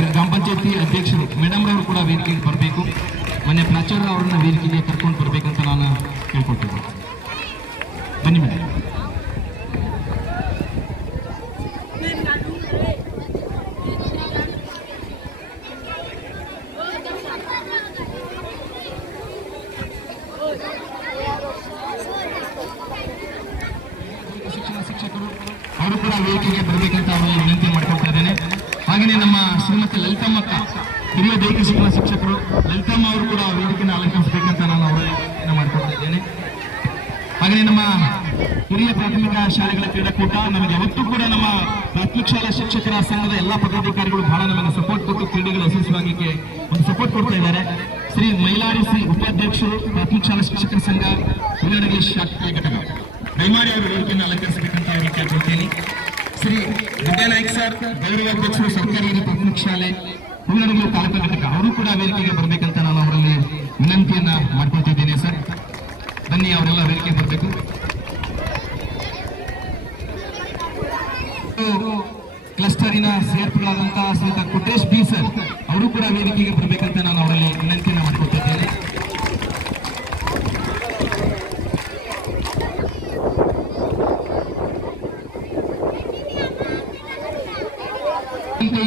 ಗ್ರಾಮ ಪಂಚಾಯತಿ ಅಧ್ಯಕ್ಷರು ಮೇಡಮ್ ರವರು ಕೂಡ ವೇದಿಕೆಗೆ ಬರಬೇಕು. ಮೊನ್ನೆ ಪ್ರಾಚಾರ್ಯ ಅವರನ್ನ ವೇದಿಕೆಗೆ ಕರ್ಕೊಂಡು ಬರಬೇಕಂತ ನಾನು ಕೇಳ್ಕೊಳ್ತೇನೆ. ಬನ್ನಿ ಮೇಡಮ್. ಶಿಕ್ಷಕರು ಅವರು ಕೂಡ ವೇದಿಕೆಗೆ ಬರಬೇಕಂತ ಅವರಲ್ಲಿ ವಿನಂತಿ ಮಾಡ್ಕೊಳ್ತಾ ಇದ್ದೇನೆ. ಹಾಗೆಯೇ ನಮ್ಮ ಶ್ರೀಮತಿ ಲಲಿತಮ್ಮ ಹಿರಿಯ ದೈಹಿಕ ಶಿಕ್ಷಣ ಶಿಕ್ಷಕರು ಲಲಿತಮ್ಮ ಅವರು ಕೂಡ ವೇದಿಕೆಯನ್ನು ಅಲಂಕರಿಸಬೇಕಂತ ನಾನು ಅವರಲ್ಲಿ ವಿನಂತಿ ಮಾಡ್ಕೊಳ್ತಾ ಇದ್ದೇನೆ. ಹಾಗೆಯೇ ನಮ್ಮ ಹಿರಿಯ ಪ್ರಾಥಮಿಕ ಶಾಲೆಗಳ ಕ್ರೀಡಾಕೂಟ ನಮಗೆ ಯಾವತ್ತೂ ಕೂಡ ನಮ್ಮ ಪ್ರಾಥಮಿಕ ಶಾಲಾ ಶಿಕ್ಷಕರ ಸಂಘದ ಎಲ್ಲಾ ಪದಾಧಿಕಾರಿಗಳು ಬಹಳ ನಮಗೆ ಸಪೋರ್ಟ್ ಕೊಟ್ಟು ಕ್ರೀಡೆಗಳ ಯಶಸ್ವಿಯಾಗಲಿಕ್ಕೆ ಒಂದು ಸಪೋರ್ಟ್ ಕೊಡ್ತಾ ಇದ್ದಾರೆ. ಶ್ರೀ ಮೈಲಾರಿ ಸಿ ಉಪಾಧ್ಯಕ್ಷರು ಪ್ರಾಥಮಿಕ ಶಾಲಾ ಶಿಕ್ಷಕರ ಸಂಘ ಹುಲ್ಲಡಗಿ ಶಾಖಾ ಘಟಕ ದೈಮಾರಿ ಅವರು ವೇದಿಕೆಯನ್ನು ಅಲಂಕರಿಸಬೇಕಂತ ಅವರಿಗೆ ಕೇಳ್ಕೊಳ್ತೀನಿ. ಶ್ರೀ ಗುಡ್ಡನಾಯ್ಕ ಸರ್ ಗೌರವಾಧ್ಯಕ್ಷರು ಸರ್ಕಾರಿ ಹಿರಿಯ ಪ್ರಾಥಮಿಕ ಶಾಲೆ ಹುಲ್ಲಡಗಿ ತಾಲೂಕು ಘಟಕ ಅವರು ಕೂಡ ವೇದಿಕೆಗೆ ಬರಬೇಕಂತ ನಾನು ಅವರಲ್ಲಿ ವಿನಂತಿಯನ್ನ ಮಾಡ್ಕೊಳ್ತಿದ್ದೇನೆ. ಸರ್ ಬನ್ನಿ, ಅವರೆಲ್ಲ ವೇದಿಕೆಗೆ ಬರಬೇಕು. ಕ್ಲಸ್ಟರಿನ ಸಿಆರ್ಪಿಗಳಾದಂತಹ ಶ್ರೀಯುತ ಕುಟೇಶ್ ಬಿ ಸರ್ ಅವರು ಕೂಡ ವೇದಿಕೆಗೆ ಬರಬೇಕಂತ ನಾನು ಅವರಲ್ಲಿ ವಿನಂತಿಯನ್ನ ಮಾಡ್ಕೊಳ್ತಿದ್ದೇನೆ.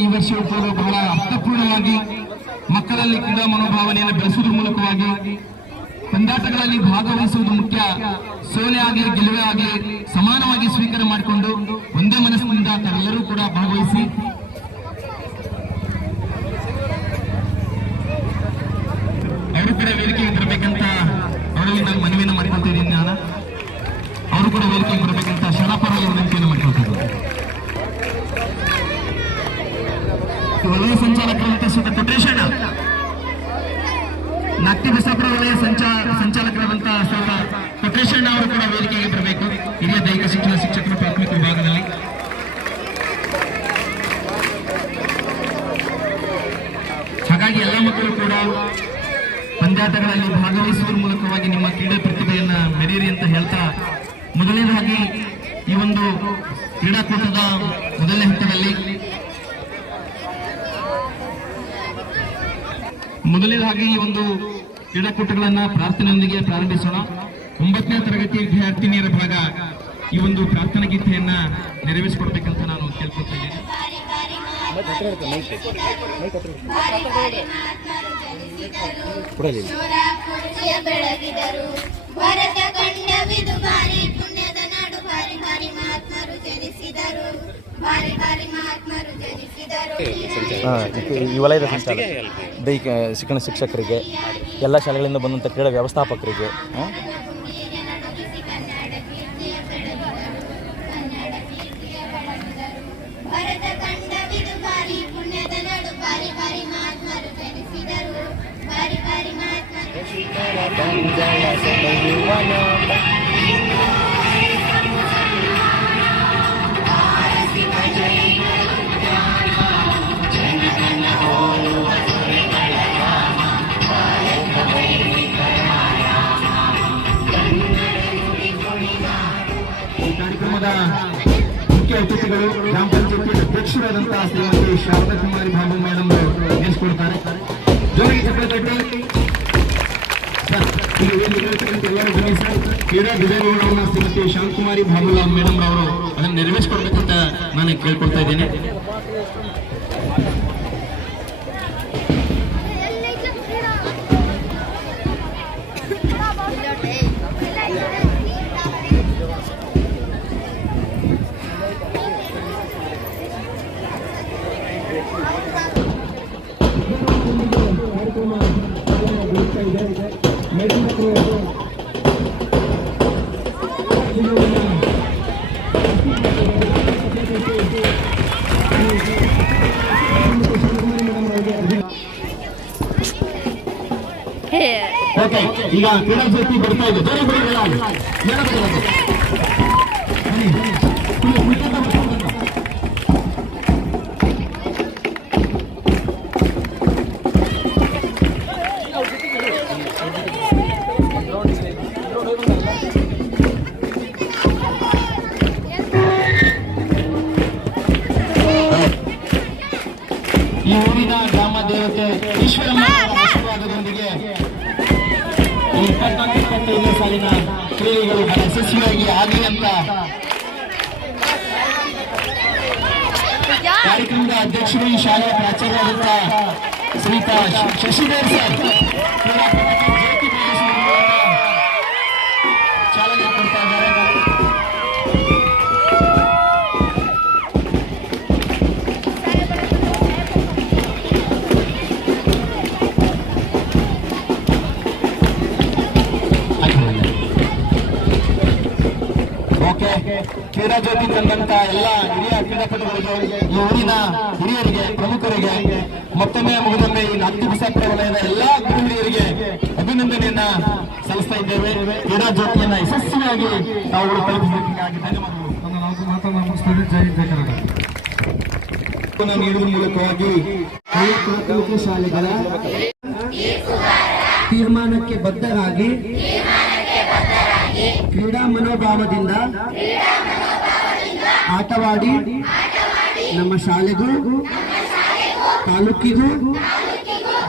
ಈ ವರ್ಷ ಬಹಳ ಅರ್ಥಪೂರ್ಣವಾಗಿ ಮಕ್ಕಳಲ್ಲಿ ಕ್ರೀಡಾ ಮನೋಭಾವನೆಯನ್ನು ಬೆಳೆಸುವುದರ ಮೂಲಕವಾಗಿ ಪಂದ್ಯಾಟಗಳಲ್ಲಿ ಭಾಗವಹಿಸುವುದು ಮುಖ್ಯ. ಸೋಲೆ ಆಗಲಿ ಗೆಲುವೆ ಆಗಲಿ ಸಮಾನವಾಗಿ ಸ್ವೀಕಾರ ಮಾಡಿಕೊಂಡು ಒಂದೇ ಮನಸ್ಸಿನಿಂದ ತಾವೆಲ್ಲರೂ ಕೂಡ ಭಾಗವಹಿಸಿ ಅವರು ಕೂಡ ವೇದಿಕೆಗೆ ಬರಬೇಕಂತ ಅವರಲ್ಲಿ ನಾನು ಮನವಿಯನ್ನು ಮಾಡಿಕೊಳ್ತಾ ಇದ್ದೀನಿ. ಅವರು ಕೂಡ ವೇದಿಕೆಗೆ ಬರಬೇಕಂತ ಶರಣಪ್ಪರಲ್ಲಿ ವಿನಂತಿಯನ್ನು ಮಾಡಿಕೊಳ್ತಿದ್ದೀನಿ. ವಲಯ ಸಂಚಾಲಕರಂತ ಶ್ರೀ ಕೊಟ್ರೇಶಣ್ಣ, ನಾಟ್ಯ ಬಸಾಪುರ ವಲಯ ಸಂಚಾಲಕರಾದಂತಹ ಶ್ರೀ ಕೊಟ್ರೇಶಣ್ಣ ಅವರು ಕೂಡ ವೇದಿಕೆಗೆ ಬರಬೇಕು. ಹಿರಿಯ ದೈಹಿಕ ಶಿಕ್ಷಣ ಶಿಕ್ಷಕರು ಪ್ರಾಥಮಿಕ ವಿಭಾಗದಲ್ಲಿ ಹಾಗಾಗಿ ಎಲ್ಲ ಮಕ್ಕಳು ಕೂಡ ಪಂದ್ಯಾಟಗಳಲ್ಲಿ ಭಾಗವಹಿಸುವ ಮೂಲಕವಾಗಿ ನಿಮ್ಮ ಕ್ರೀಡಾ ಪ್ರತಿಭೆಯನ್ನ ಮೆರೆಯಿರಿ ಅಂತ ಹೇಳ್ತಾ, ಮೊದಲನೇದಾಗಿ ಈ ಒಂದು ಕ್ರೀಡಾಕೂಟದ ಮೊದಲನೇ ಹಂತದಲ್ಲಿ ಈ ಒಂದು ಕ್ರೀಡಾಕೂಟಗಳನ್ನ ಪ್ರಾರ್ಥನೆಯೊಂದಿಗೆ ಪ್ರಾರಂಭಿಸೋಣ. 9ನೇ ತರಗತಿ ವಿದ್ಯಾರ್ಥಿನಿಯರ ಭಾಗ ಈ ಒಂದು ಪ್ರಾರ್ಥನಾ ಗೀತೆಯನ್ನ ನೆರವೇರಿಸಿಕೊಡ್ಬೇಕಂತ ನಾನು ಕೇಳ್ಕೊಳ್ತಾ ಇದ್ದೇನೆ. ಈ ವಲಯದ ಸಂಚಾಲಕ ದೈಹಿಕ ಶಿಕ್ಷಣ ಶಿಕ್ಷಕರಿಗೆ, ಎಲ್ಲ ಶಾಲೆಗಳಿಂದ ಬಂದಂಥ ಕ್ರೀಡಾ ವ್ಯವಸ್ಥಾಪಕರಿಗೆ, ಕಾರ್ಯಕ್ರಮದ ಮುಖ್ಯ ಅತಿಥಿಗಳು ಗ್ರಾಮ ಪಂಚಾಯತಿ ಅಧ್ಯಕ್ಷರಾದಂತಹ ಶ್ರೀಮತಿ ಶಾರದಾ ಕುಮಾರಿ ಬಾಬು ಮೇಡಮ್ ನಡೆಸಿಕೊಡ್ತಾರೆ. ಜೋರಿಗೆ ಚಪ್ಪಲಿ ಕ್ರೀಡಾ ಡಿಸೈನರ್ಗಳನ್ನ ಶ್ರೀಮತಿ ಶಾಂತಕುಮಾರಿ ಬಾಬುಲಾಲ್ ಮೇಡಮ್ ಅವರು ಅದನ್ನು ನೆರವೇರಿಸಿಕೊಡ್ಬೇಕಂತ ನಾನು ಕೇಳ್ಕೊಳ್ತಾ ಇದ್ದೇನೆ. ಈಗ ಕ್ರೀಡಾ ಜೊತೆ ಬರ್ತಾ ಇದೆ. ಈ ಊರಿನ ಗ್ರಾಮ ದೇವತೆ ಈಶ್ವರಮ್ಮ ಆಶೀರ್ವಾದದೊಂದಿಗೆ ಈ 24-25 ಸಾಲಿನ ಕ್ರೀಡೆಗಳು ಬಹಳ ಯಶಸ್ವಿಯಾಗಿ ಆಗಲಿ ಅಂತ ಕಾರ್ಯಕ್ರಮದ ಅಧ್ಯಕ್ಷರು ಈ ಶಾಲೆಯ ಪ್ರಾಚಾರ್ಯರಾದಂಥ ಶ್ರೀಯುತ ಶಶಿಧರ್ ಸರ್ ಚಾಲನೆ ಕೊಡ್ತಾ ಇದ್ದಾರೆ. ಕ್ರೀಡಾ ಜ್ಯೋತಿ ತಂದಂತ ಎಲ್ಲ ಹಿರಿಯ ಕ್ರೀಡಾಪಟುಗಳಿಗೆ, ಈ ಊರಿನ ಹಿರಿಯರಿಗೆ, ಪ್ರಮುಖರಿಗೆ ಮತ್ತೊಮ್ಮೆ ಮುಗಿದೊಮ್ಮೆ ಈ ನಾಗತಿಬಸಾಪುರ ವಲಯದ ಎಲ್ಲಾ ಗುರು ಹಿರಿಯರಿಗೆ ಅಭಿನಂದನೆಯನ್ನ ಸಲ್ಲಿಸ್ತಾ ಇದ್ದೇವೆ. ಕ್ರೀಡಾ ಜ್ಯೋತಿಯನ್ನ ಯಶಸ್ವಿಯಾಗಿ ತಾವುಗಳು ತಲುಪಿಸಬೇಕಾಗಿ ಧನ್ಯವಾದಗಳು. ನೀಡುವ ಮೂಲಕವಾಗಿ ಪ್ರಾಥಮಿಕ ಶಾಲೆಗಳ ತೀರ್ಮಾನಕ್ಕೆ ಬದ್ಧರಾಗಿ ಕ್ರೀಡಾ ಮನೋಭಾವದಿಂದ ಆಟವಾಡಿ ನಮ್ಮ ಶಾಲೆಗೂ, ತಾಲೂಕಿಗೂ,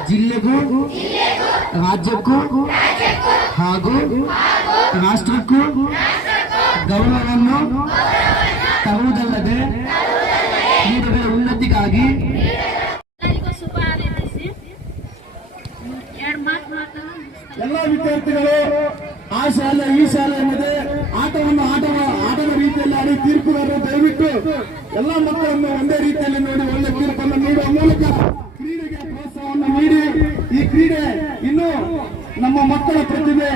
ಜಿಲ್ಲೆಗೂ, ರಾಜ್ಯಕ್ಕೂ ಹಾಗೂ ರಾಷ್ಟ್ರಕ್ಕೂ ಗೌರವವನ್ನು ತರುವುದಲ್ಲದೆ ಕ್ರೀಡೆಗಳ ಉನ್ನತಿಗಾಗಿ ಎಲ್ಲ ವಿದ್ಯಾರ್ಥಿಗಳು ಆ ಶಾಲೆ ಈ ಶಾಲೆ ಎಂಬುದೇ ಆಟದ ರೀತಿಯಲ್ಲಿ ಆಡಿ ತೀರ್ಪುಗಾರರು ದಯವಿಟ್ಟು ಎಲ್ಲ ಮಕ್ಕಳನ್ನು ಒಂದೇ ರೀತಿಯಲ್ಲಿ ನೋಡಿ ಒಳ್ಳೆ ತೀರ್ಪನ್ನು ನೀಡುವ ಮೂಲಕ ಕ್ರೀಡೆಗೆ ಪ್ರೋತ್ಸಾಹವನ್ನು ನೀಡಿ ಈ ಕ್ರೀಡೆ ಇನ್ನೂ ನಮ್ಮ ಮಕ್ಕಳ ಪ್ರತಿಭೆ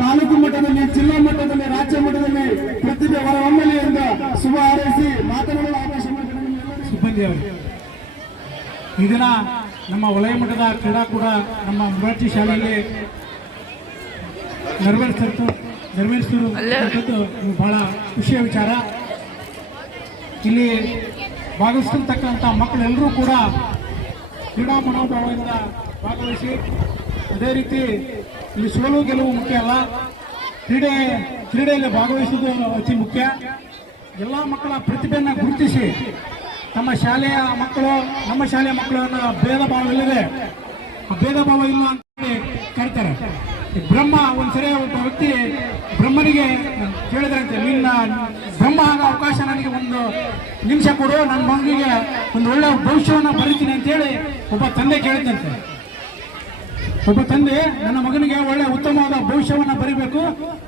ತಾಲೂಕು ಮಟ್ಟದಲ್ಲಿ, ಜಿಲ್ಲಾ ಮಟ್ಟದಲ್ಲಿ, ರಾಜ್ಯ ಮಟ್ಟದಲ್ಲಿ ಪ್ರತಿಭೆ ಹೊರಹೊಮ್ಮಲಿ ಎಂದು ಶುಭ ಹಾರೈಸಿ ಮಾತನಾಡುವ ಅವಕಾಶ ಮಾಡಿದ ಸಿಬ್ಬಂದಿಯವರು ಈ ದಿನ ನಮ್ಮ ವಲಯ ಮಟ್ಟದ ಕ್ರೀಡಾಕೂಟ ನಮ್ಮ ಮುರಾರ್ಜಿ ಶಾಲೆಯಲ್ಲಿ ನೆರವೇರಿಸಿರುವಂಥದ್ದು ಬಹಳ ಖುಷಿಯ ವಿಚಾರ. ಇಲ್ಲಿ ಭಾಗವಹಿಸಿರ್ತಕ್ಕಂಥ ಮಕ್ಕಳೆಲ್ಲರೂ ಕೂಡ ಕ್ರೀಡಾ ಮನೋಭಾವದಿಂದ ಭಾಗವಹಿಸಿ, ಅದೇ ರೀತಿ ಇಲ್ಲಿ ಸೋಲು ಗೆಲುವು ಮುಖ್ಯ ಅಲ್ಲ, ಕ್ರೀಡೆಯಲ್ಲಿ ಭಾಗವಹಿಸುವುದು ಅತಿ ಮುಖ್ಯ. ಎಲ್ಲ ಮಕ್ಕಳ ಪ್ರತಿಭೆಯನ್ನು ಗುರುತಿಸಿ ನಮ್ಮ ಶಾಲೆಯ ಮಕ್ಕಳನ್ನ ಭೇದ ಭಾವ ಇಲ್ಲದೆ, ಆ ಭೇದ ಭಾವ ಇಲ್ಲ ಅಂತ ಕರೀತಾರೆ. ಬ್ರಹ್ಮ ಒಂದ್ಸರಿ ಒಬ್ಬ ವ್ಯಕ್ತಿ ಬ್ರಹ್ಮನಿಗೆ ಕೇಳಿದ್ರಂತೆ, ನಿನ್ನ ಬ್ರಹ್ಮ ಆಗ ಅವಕಾಶ ನನಗೆ ಒಂದು ನಿಮಿಷ ಕೊಡು, ನನ್ನ ಮಗನಿಗೆ ಒಂದು ಒಳ್ಳೆ ಭವಿಷ್ಯವನ್ನು ಬರೀತೀನಿ ಅಂತೇಳಿ ಒಬ್ಬ ತಂದೆ ಕೇಳಿದಂತೆ. ಒಬ್ಬ ತಂದೆ ನನ್ನ ಮಗನಿಗೆ ಒಳ್ಳೆ ಉತ್ತಮವಾದ ಭವಿಷ್ಯವನ್ನು ಬರೀಬೇಕು,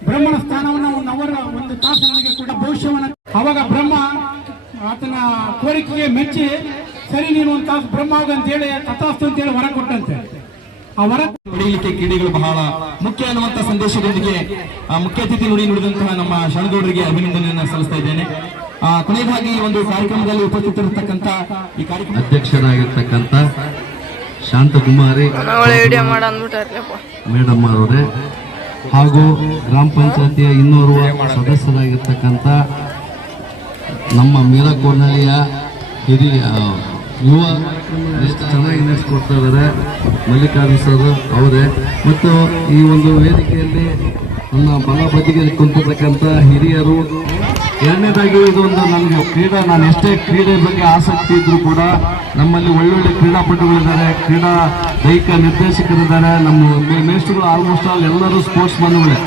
ಬ್ರಹ್ಮನ ಸ್ಥಾನವನ್ನು ಒಂದು ತಾಸು ನನಗೆ ಕೊಟ್ಟ ಭವಿಷ್ಯವನ್ನು. ಅವಾಗ ಬ್ರಹ್ಮ ಆತನ ಕೋರಿಕೆಗೆ ಮೆಚ್ಚಿ, ಸರಿ ನೀನು ಒಂದು ತಾಸು ಬ್ರಹ್ಮ ಆಗ ಅಂತೇಳಿ ತಥಾಸ್ತು ಅಂತೇಳಿ ವರ ಕೊಟ್ಟಂತೆ. ಆ ವರ ಪಡೆಯಲಿಕ್ಕೆ ಕ್ರೀಡೆಗಳು ಬಹಳ ಮುಖ್ಯ ಅನ್ನುವಂಥ ಸಂದೇಶದೊಂದಿಗೆ ಮುಖ್ಯ ಅತಿಥಿ ನುಡಿದಂತಹ ನಮ್ಮ ಶರಣಗೌಡರಿಗೆ ಅಭಿನಂದನೆಯನ್ನು ಸಲ್ಲಿಸ್ತಾ ಇದ್ದೇನೆ. ಕೊನೆಯದಾಗಿ ಈ ಒಂದು ಕಾರ್ಯಕ್ರಮದಲ್ಲಿ ಉಪಸ್ಥಿತರಿರತಕ್ಕಂಥ ಈ ಕಾರ್ಯಕ್ರಮ ಅಧ್ಯಕ್ಷರಾಗಿರ್ತಕ್ಕಂಥ ಶಾಂತಕುಮಾರಿ ಮೇಡಮ್ ಅವರೇ ಹಾಗೂ ಗ್ರಾಮ ಪಂಚಾಯತಿಯ ಇನ್ನೋರ್ವ ಸದಸ್ಯರಾಗಿರ್ತಕ್ಕಂಥ ನಮ್ಮ ಮೀರಕೋನಹಳ್ಳಿಯ ಹಿರಿಯ ಯುವ ಎಷ್ಟು ಚೆನ್ನಾಗಿ ನಡೆಸ್ಕೊಡ್ತಾ ಇದ್ದಾರೆ ಮಲ್ಲಿಕಾರ್ಜುನ ಸರ್ ಅವರೇ, ಮತ್ತು ಈ ಒಂದು ವೇದಿಕೆಯಲ್ಲಿ ನನ್ನ ಬಲ ಬದಿಗೆ ಕುಂತಿರ್ತಕ್ಕಂಥ ಹಿರಿಯರು. ಎರಡನೇದಾಗಿ ಇದೊಂದು ನನಗೆ ನಾನು ಎಷ್ಟೇ ಕ್ರೀಡೆ ಬಗ್ಗೆ ಆಸಕ್ತಿ ಇದ್ರೂ ಕೂಡ ನಮ್ಮಲ್ಲಿ ಒಳ್ಳೊಳ್ಳೆ ಕ್ರೀಡಾಪಟುಗಳಿದ್ದಾರೆ, ಕ್ರೀಡಾ ದೈಹಿಕ ನಿರ್ದೇಶಕರಿದ್ದಾರೆ, ನಮ್ಮ ಮೇಸ್ಟ್ರುಗಳು ಆಲ್ಮೋಸ್ಟ್ ಆಲ್ ಎಲ್ಲರೂ ಸ್ಪೋರ್ಟ್ಸ್ ಮನ್ಗಳೇ.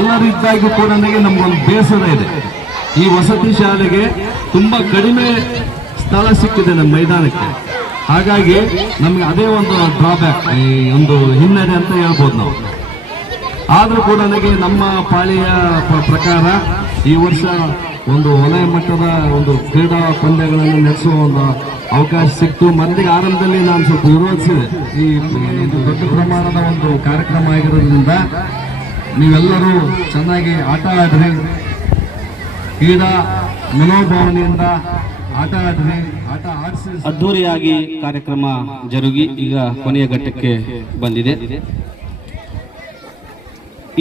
ಎಲ್ಲರೂ ಇದ್ದಾಗೂ ಕೂಡ ನನಗೆ ನಮಗೊಂದು ಬೇಸರ ಇದೆ, ಈ ವಸತಿ ಶಾಲೆಗೆ ತುಂಬ ಕಡಿಮೆ ಸ್ಥಳ ಸಿಕ್ಕಿದೆ ನಮ್ಮ ಮೈದಾನಕ್ಕೆ. ಹಾಗಾಗಿ ನಮಗೆ ಅದೇ ಒಂದು ಡ್ರಾಬ್ಯಾಕ್, ಒಂದು ಹಿನ್ನಡೆ ಅಂತ ಹೇಳ್ಬೋದು ನಾವು. ಆದರೂ ಕೂಡ ನನಗೆ ನಮ್ಮ ಪಾಳಿಯ ಪ್ರಕಾರ ಈ ವರ್ಷ ಒಂದು ವಲಯ ಮಟ್ಟದ ಒಂದು ಕ್ರೀಡಾ ಪಂದ್ಯಗಳನ್ನು ನಡೆಸುವ ಒಂದು ಅವಕಾಶ ಸಿಕ್ತು. ಮೊದಲಿಗೆ ಆರಂಭದಲ್ಲಿ ನಾನು ಸ್ವಲ್ಪ ವಿರೋಧಿಸಿದೆ, ಇದು ದೊಡ್ಡ ಪ್ರಮಾಣದ ಒಂದು ಕಾರ್ಯಕ್ರಮ ಆಗಿರೋದ್ರಿಂದ ನೀವೆಲ್ಲರೂ ಚೆನ್ನಾಗಿ ಆಟ ಆಡ್ರಿ, ಕ್ರೀಡಾ ಮನೋಭಾವನೆಯಿಂದ ಆಟ ಆಡಿಸಿ ಅದ್ದೂರಿಯಾಗಿ ಕಾರ್ಯಕ್ರಮ ಜರುಗಿ ಈಗ ಕೊನೆಯ ಘಟ್ಟಕ್ಕೆ ಬಂದಿದೆ.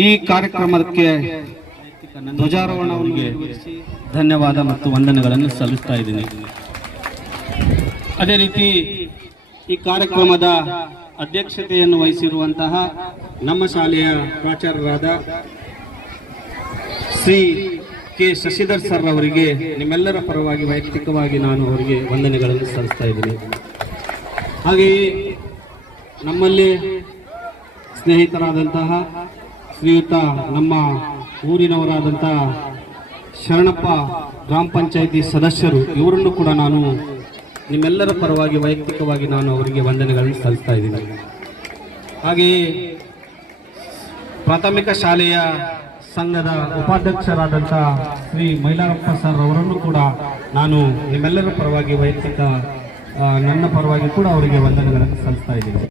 ಈ ಕಾರ್ಯಕ್ರಮಕ್ಕೆ ಧ್ವಜಾರೋಹಣಕ್ಕೆ ಧನ್ಯವಾದ ಮತ್ತು ವಂದನೆಗಳನ್ನು ಸಲ್ಲಿಸ್ತಾ ಇದ್ದೀನಿ. ಅದೇ ರೀತಿ ಈ ಕಾರ್ಯಕ್ರಮದ ಅಧ್ಯಕ್ಷತೆಯನ್ನು ವಹಿಸಿರುವಂತಹ ನಮ್ಮ ಶಾಲೆಯ ಪ್ರಾಚಾರ್ಯರಾದ ಶ್ರೀ ಕೆ ಶಶಿಧರ್ ಸರ್ ಅವರಿಗೆ ನಿಮ್ಮೆಲ್ಲರ ಪರವಾಗಿ ವೈಯಕ್ತಿಕವಾಗಿ ನಾನು ಅವರಿಗೆ ವಂದನೆಗಳನ್ನು ಸಲ್ಲಿಸ್ತಾ ಇದ್ದೀನಿ. ಹಾಗೆಯೇ ನಮ್ಮಲ್ಲಿ ಸ್ನೇಹಿತರಾದಂತಹ ಶ್ರೀಯುತ ನಮ್ಮ ಊರಿನವರಾದಂತಹ ಶರಣಪ್ಪ ಗ್ರಾಮ ಪಂಚಾಯಿತಿ ಸದಸ್ಯರು, ಇವರನ್ನು ಕೂಡ ನಾನು ನಿಮ್ಮೆಲ್ಲರ ಪರವಾಗಿ ವೈಯಕ್ತಿಕವಾಗಿ ನಾನು ಅವರಿಗೆ ವಂದನೆಗಳನ್ನು ಸಲ್ಲಿಸ್ತಾ ಇದ್ದೀನಿ. ಹಾಗೆಯೇ ಪ್ರಾಥಮಿಕ ಶಾಲೆಯ ಸಂಘದ ಉಪಾಧ್ಯಕ್ಷರಾದಂಥ ಶ್ರೀ ಮೈಲಾರಪ್ಪ ಸರ್ ಅವರನ್ನು ಕೂಡ ನಾನು ನಿಮ್ಮೆಲ್ಲರ ಪರವಾಗಿ ವೈಯಕ್ತಿಕ ನನ್ನ ಪರವಾಗಿ ಕೂಡ ಅವರಿಗೆ ವಂದನೆಗಳನ್ನು ಸಲ್ಲಿಸ್ತಾ ಇದ್ದೀನಿ.